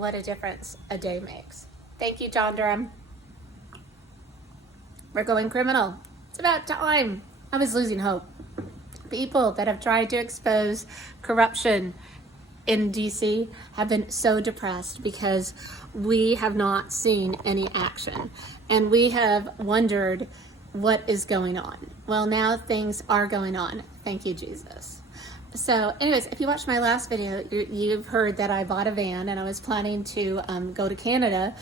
what a difference a day makes. Thank you, John Durham. We're going criminal. It's about time. I was losing hope. People that have tried to expose corruption in DC have been so depressed because we have not seen any action. And we have wondered what is going on. Well, now things are going on. Thank you, Jesus. So anyways, if you watched my last video, you've heard that I bought a van and I was planning to go to Canada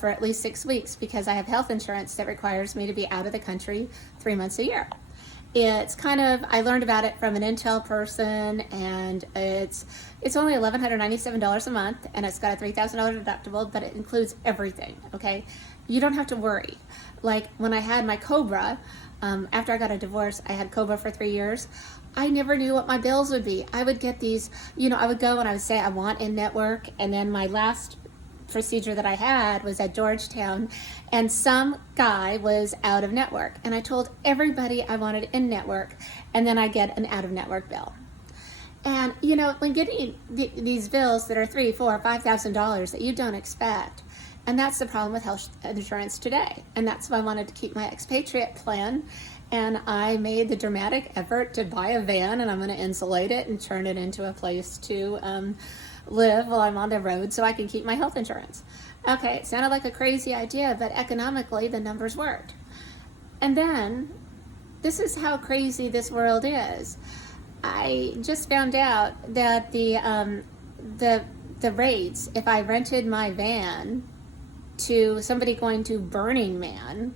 for at least 6 weeks because I have health insurance that requires me to be out of the country 3 months a year. It's kind of, I learned about it from an Intel person, and it's only $1,197 a month, and it's got a $3,000 deductible, but it includes everything, okay? You don't have to worry. Like when I had my Cobra, after I got a divorce, I had Cobra for 3 years. I never knew what my bills would be. I would get these, I would go and I would say I want in-network, and then my last procedure that I had was at Georgetown, and some guy was out of network, and I told everybody I wanted in network, and then I get an out of network bill. And when getting these bills that are $3,000, $4,000, $5,000 that you don't expect, and that's the problem with health insurance today. And that's why I wanted to keep my expatriate plan, and I made the dramatic effort to buy a van, and I'm going to insulate it and turn it into a place to live while I'm on the road so I can keep my health insurance. Okay, it sounded like a crazy idea, but economically the numbers worked. And then, this is how crazy this world is. I just found out that the rates, if I rented my van to somebody going to Burning Man,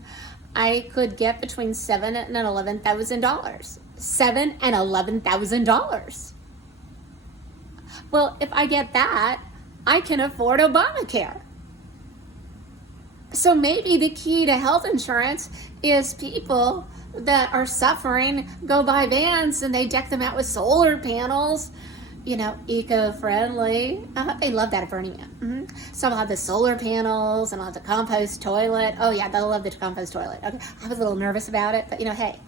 I could get between $7,000 and $11,000. $7,000 and $11,000. Well, if I get that, I can afford Obamacare. So maybe the key to health insurance is people that are suffering go buy vans and they deck them out with solar panels, eco-friendly. They love that at Burning Man. Mm-hmm. So I'll have the solar panels and I'll have the compost toilet. Oh yeah, they'll love the compost toilet. Okay, I was a little nervous about it, but hey,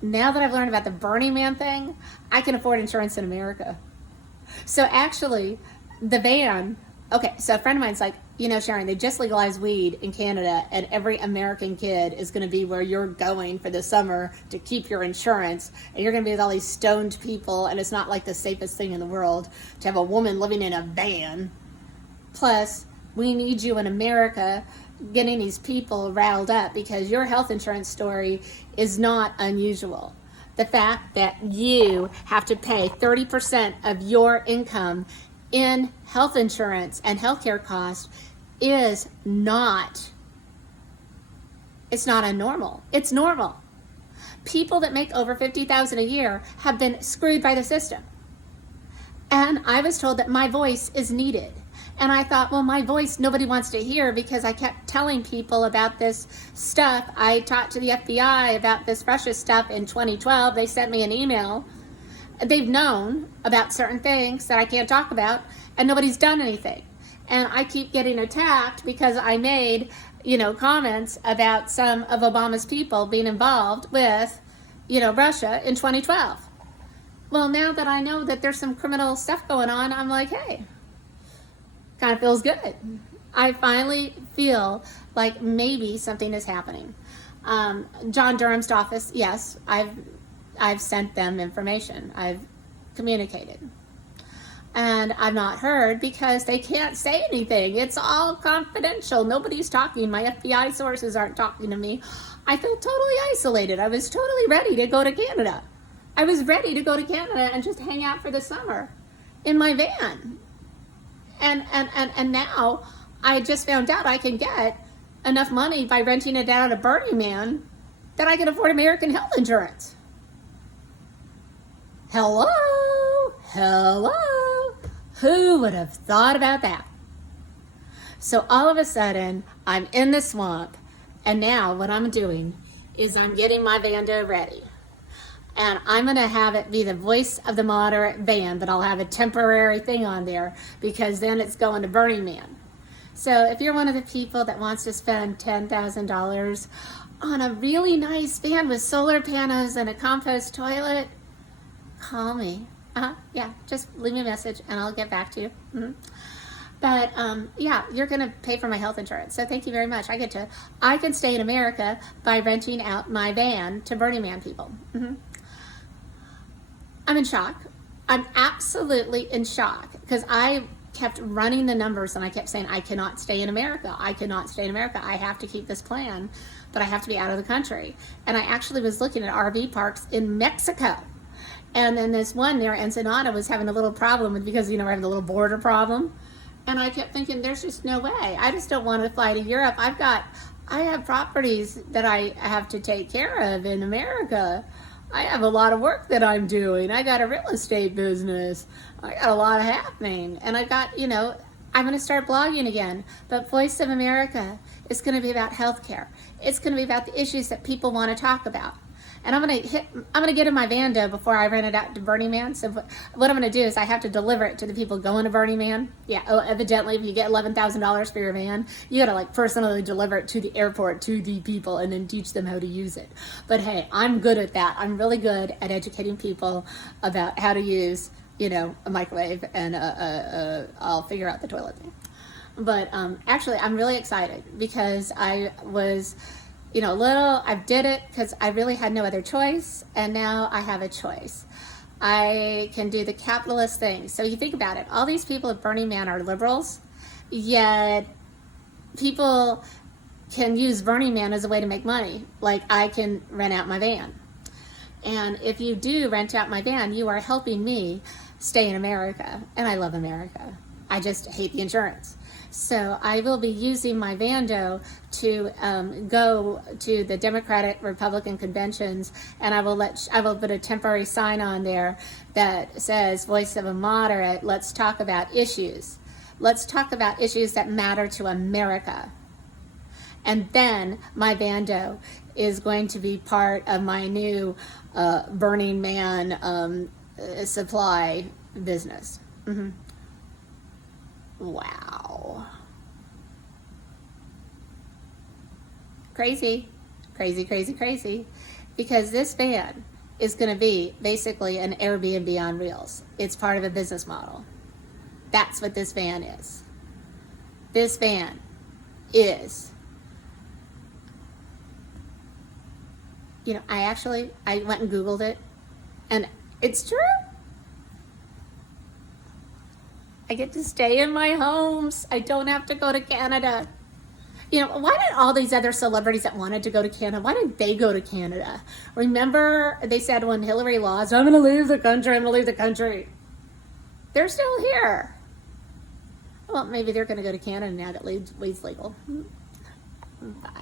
now that I've learned about the Burning Man thing, I can afford insurance in America. So actually, the van, okay, so a friend of mine's like, Sharon, they just legalized weed in Canada, and every American kid is going to be where you're going for the summer to keep your insurance, and you're going to be with all these stoned people, and it's not like the safest thing in the world to have a woman living in a van. Plus, we need you in America getting these people riled up because your health insurance story is not unusual. The fact that you have to pay 30% of your income in health insurance and healthcare costs is not, it's not unnormal. It's normal. People that make over $50,000 a year have been screwed by the system. And I was told that my voice is needed. And I thought, well, my voice nobody wants to hear because I kept telling people about this stuff. I talked to the FBI about this Russia stuff in 2012. They sent me an email. They've known about certain things that I can't talk about, and nobody's done anything. And I keep getting attacked because I made, comments about some of Obama's people being involved with, Russia in 2012. Well, now that I know that there's some criminal stuff going on, I'm like, hey, kind of feels good. I finally feel like maybe something is happening. John Durham's office, yes, I've sent them information. I've communicated. And I've not heard because they can't say anything. It's all confidential. Nobody's talking. My FBI sources aren't talking to me. I feel totally isolated. I was totally ready to go to Canada. I was ready to go to Canada and just hang out for the summer in my van. And now I just found out I can get enough money by renting it out at Burning Man that I can afford American health insurance. Hello? Who would have thought about that? So all of a sudden, I'm in the swamp, and now what I'm doing is I'm getting my Vando ready. And I'm going to have it be the voice of the moderate van, but I'll have a temporary thing on there because then it's going to Burning Man. So if you're one of the people that wants to spend $10,000 on a really nice van with solar panels and a compost toilet, call me. Yeah, just leave me a message and I'll get back to you. Mm-hmm. But yeah, you're going to pay for my health insurance. So thank you very much. I can stay in America by renting out my van to Burning Man people. I'm in shock. I'm absolutely in shock because I kept running the numbers and I kept saying, I cannot stay in America. I cannot stay in America. I have to keep this plan, but I have to be out of the country. And I actually was looking at RV parks in Mexico. And then this one near Ensenada was having a little problem because, we're having a little border problem. And I kept thinking, there's just no way. I just don't want to fly to Europe. I have properties that I have to take care of in America. I have a lot of work that I'm doing. I got a real estate business. I got a lot happening. And I got, I'm going to start blogging again. But Voice of America is going to be about healthcare. It's going to be about the issues that people want to talk about. And I'm going to get in my Vando before I rent it out to Burning Man. So what I'm going to do is I have to deliver it to the people going to Burning Man. Yeah, evidently, if you get $11,000 for your van, you got to personally deliver it to the airport, to the people, and then teach them how to use it. But hey, I'm good at that. I'm really good at educating people about how to use, a microwave, and I'll figure out the toilet thing. But actually, I'm really excited because I was... I did it because I really had no other choice, and now I have a choice. I can do the capitalist thing. So you think about it, all these people at Burning Man are liberals, yet people can use Burning Man as a way to make money. Like, I can rent out my van. And if you do rent out my van, you are helping me stay in America. And I love America. I just hate the insurance. So I will be using my Vando to go to the Democratic Republican conventions, and I will put a temporary sign on there that says "Voice of a Moderate." Let's talk about issues. Let's talk about issues that matter to America. And then my Vando is going to be part of my new Burning Man supply business. Wow. Crazy, crazy, crazy, crazy. Because this van is going to be basically an Airbnb on wheels. It's part of a business model. That's what this van is. This van is, I went and Googled it, and it's true. I get to stay in my homes. I don't have to go to Canada. Why did all these other celebrities that wanted to go to Canada, why didn't they go to Canada? Remember, they said when Hillary lost, I'm going to leave the country. They're still here. Well, maybe they're going to go to Canada now that weed's legal. Bye.